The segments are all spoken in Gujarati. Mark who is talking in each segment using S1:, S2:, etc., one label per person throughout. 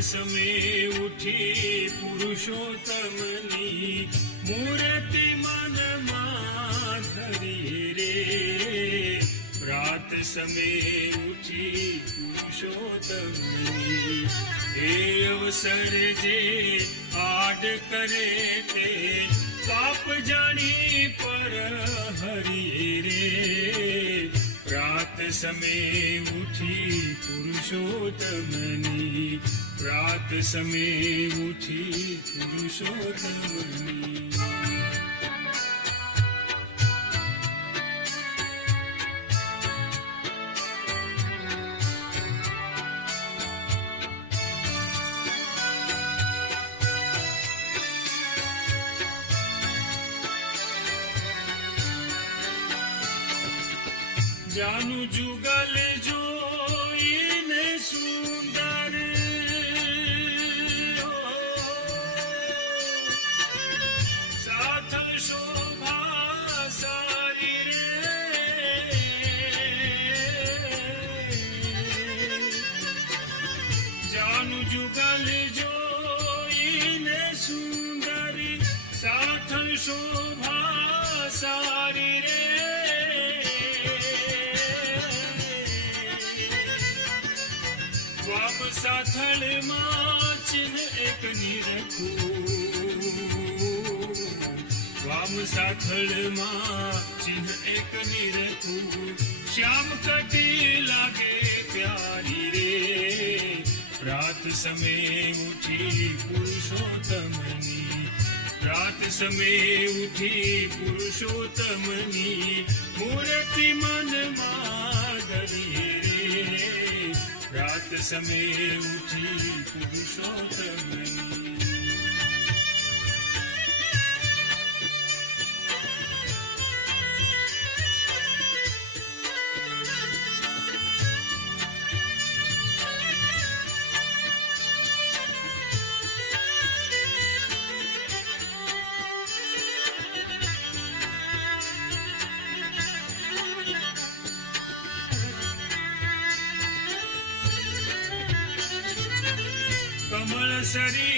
S1: સમે ઉઠી પુરુષોત્તમની મૂર્તિ મનમાં ધરી રે પ્રાત સમે ઉઠી પુરુષોત્તમની એ અવસર જે આડ કરે તે પાપ જાણી પર હરી રે પ્રાત સમે ઉઠી પુરુષોત્તમની પ્રાત સમે ઉઠી પુરુષોત્તમની જાનું જુગલ જોઈને સાથળમાં ચિહ્ન એક નિરખું વામ સાથળમાં ચિહ્ન એક નિરખું શ્યામ કટી લાગે પ્યારી રે રાત સમે ઉઠી પુરુષોત્તમની રાત સમે ઉઠી પુરુષોત્તમની મૂર્તિ મનમાં ધરી રે Já te chamei tipo do show também. ಸರಿ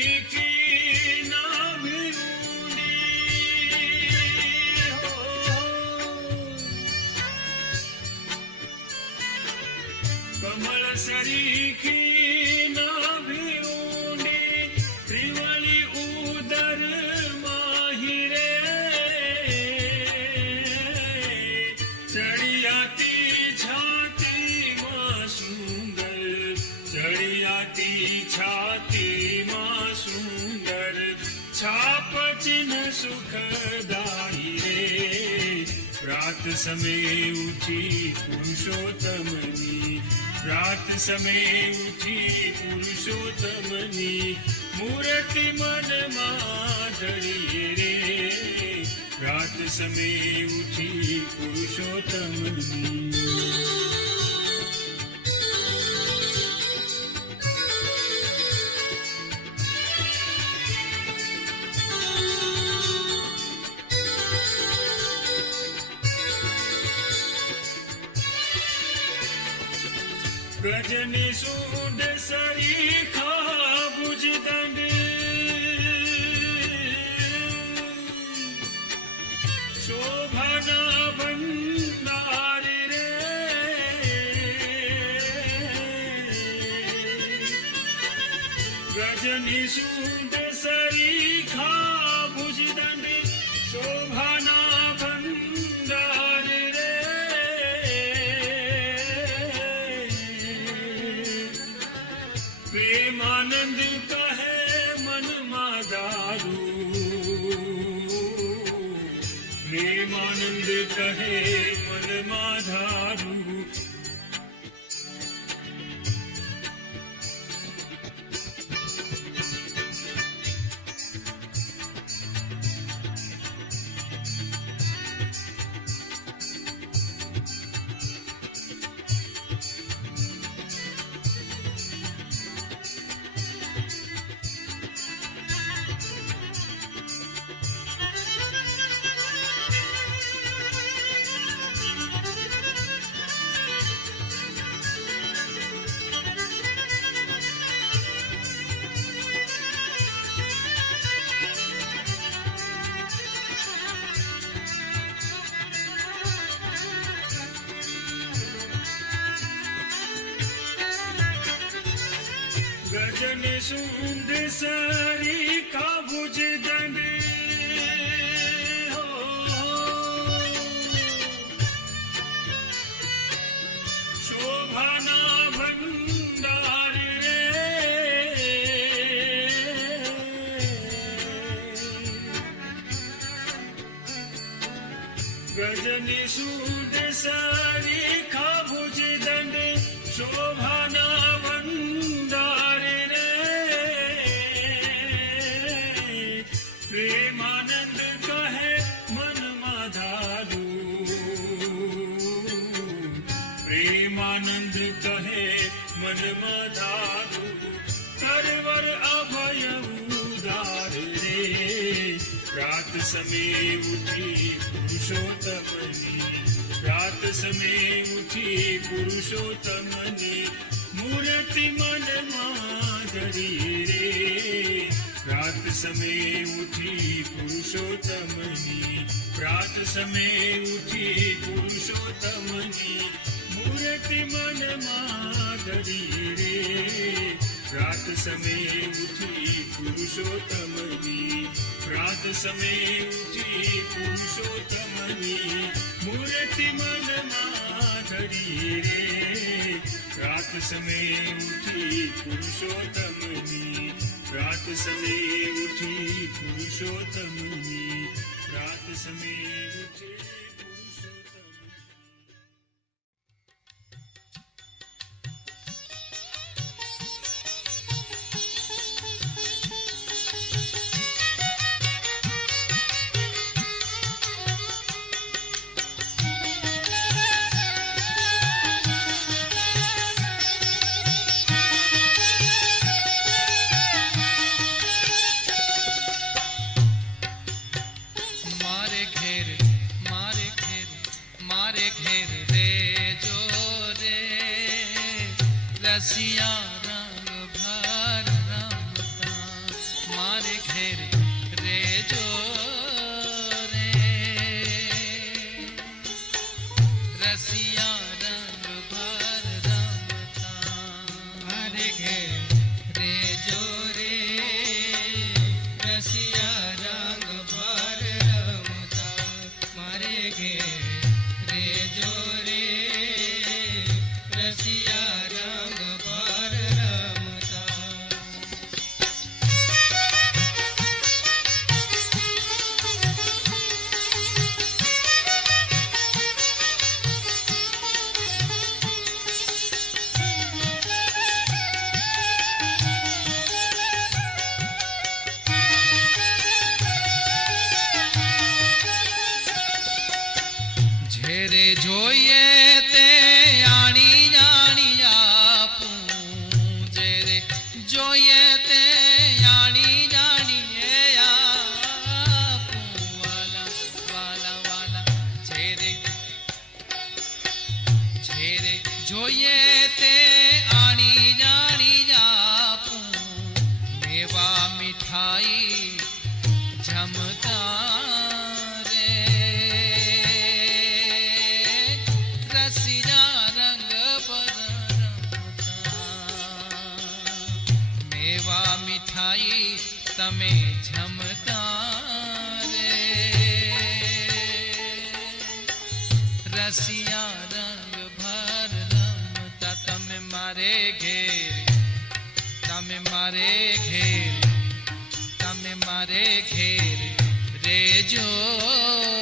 S1: રાત સમે ઉઠી પુરુષોત્તમની, રાત સમે ઉઠી પુરુષોત્તમની, મૂર્તિ મનમાં ધરીએ રે. રાત સમે ઉઠી પુરુષોત્તમની ગજની સૂંઢ સરીખા ભુજ દંડ. શોભના ભંડારી રે. ગજની સૂંઢ સરીખા ભુજ દંડ. પ્રેમાનંદ કહે મનમાં દારૂ પ્રેમાનંદ કહે સુંદ સરી કાબુજ દંડ શોભાના ભંડાર રે ગજની સુંદ સરી समय उठी पुरुषोत्तमनि। प्रात मन माधरी रे। प्रार्थ समय उठी पुरुषोत्तमनि। प्रात समय उठी उषोत्तमी मूर्ति
S2: मन माधरी रे। प्रात समय उठी पुरुषोत्तमनी प्रात समय उठी पुरुषोत्तमनी मूर्ति मन माधरी रे प्रात समय उठी पुरुषोत्तमनी प्रात समय उठी पुरुषोत्तमनी प्रात समय उठी जो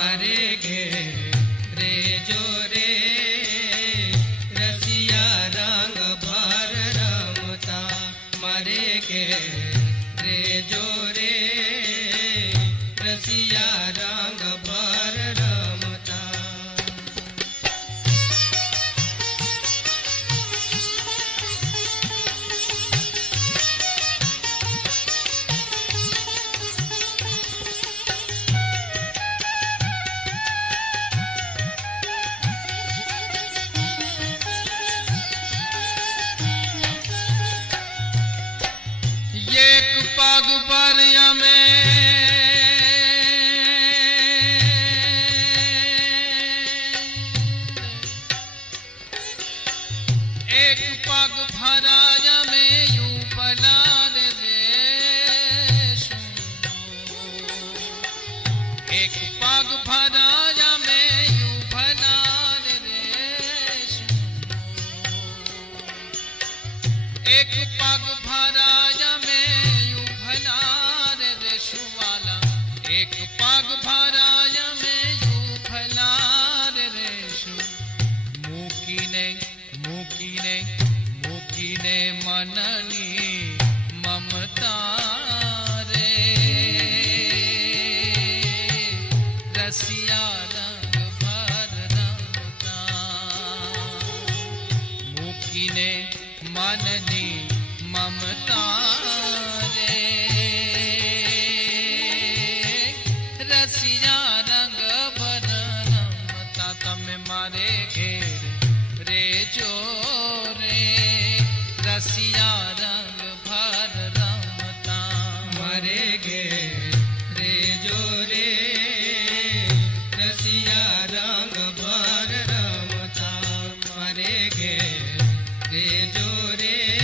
S2: हरे गे रे जो रे See. रे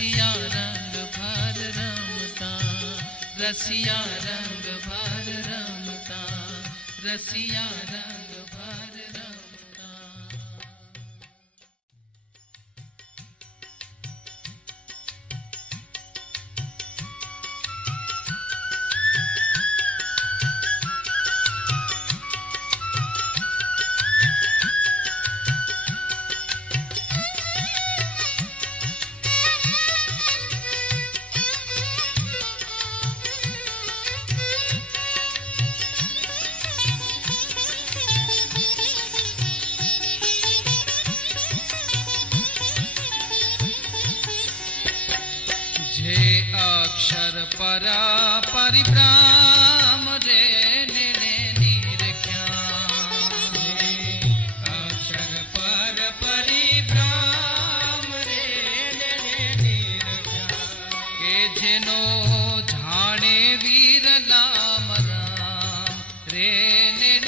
S2: रसिया रंग भर रमता रसिया रंग भर रमता रसिया रंग જાણે વીર નામ રામ રે ને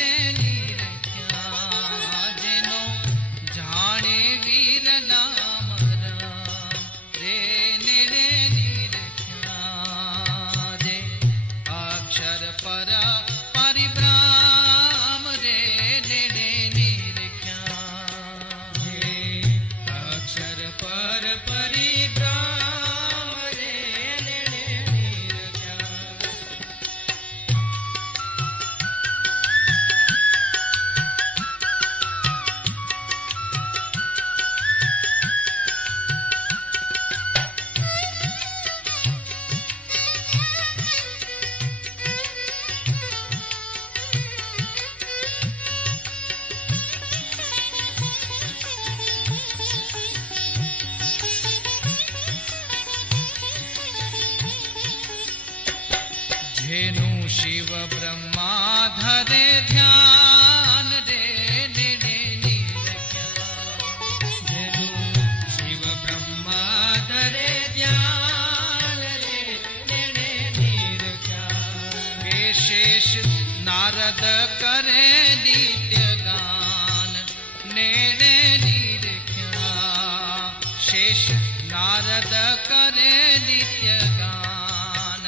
S3: नारद करे नित्य गान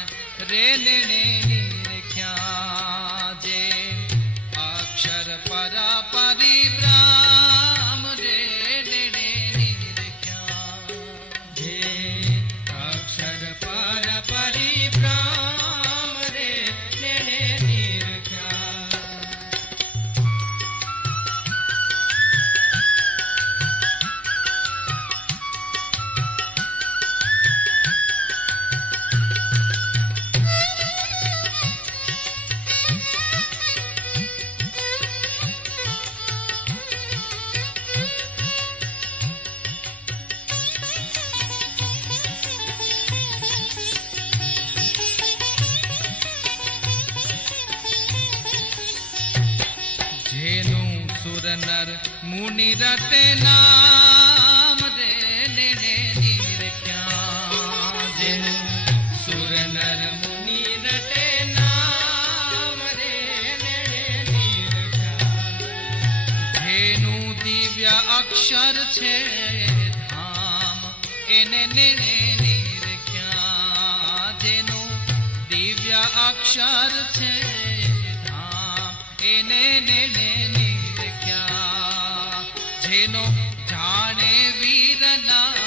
S2: रे ने નર મુનિ રતે નામ જેને નીર ક્યાં જેન
S3: સુર નર મુનિ રતે નામ
S2: હેનુ દિવ્ય અક્ષર છે ધામ, એને નિર્ણે નીર ક્યાં દિવ્ય અક્ષર છે ધામ, એને નિર્ણે जा वीरना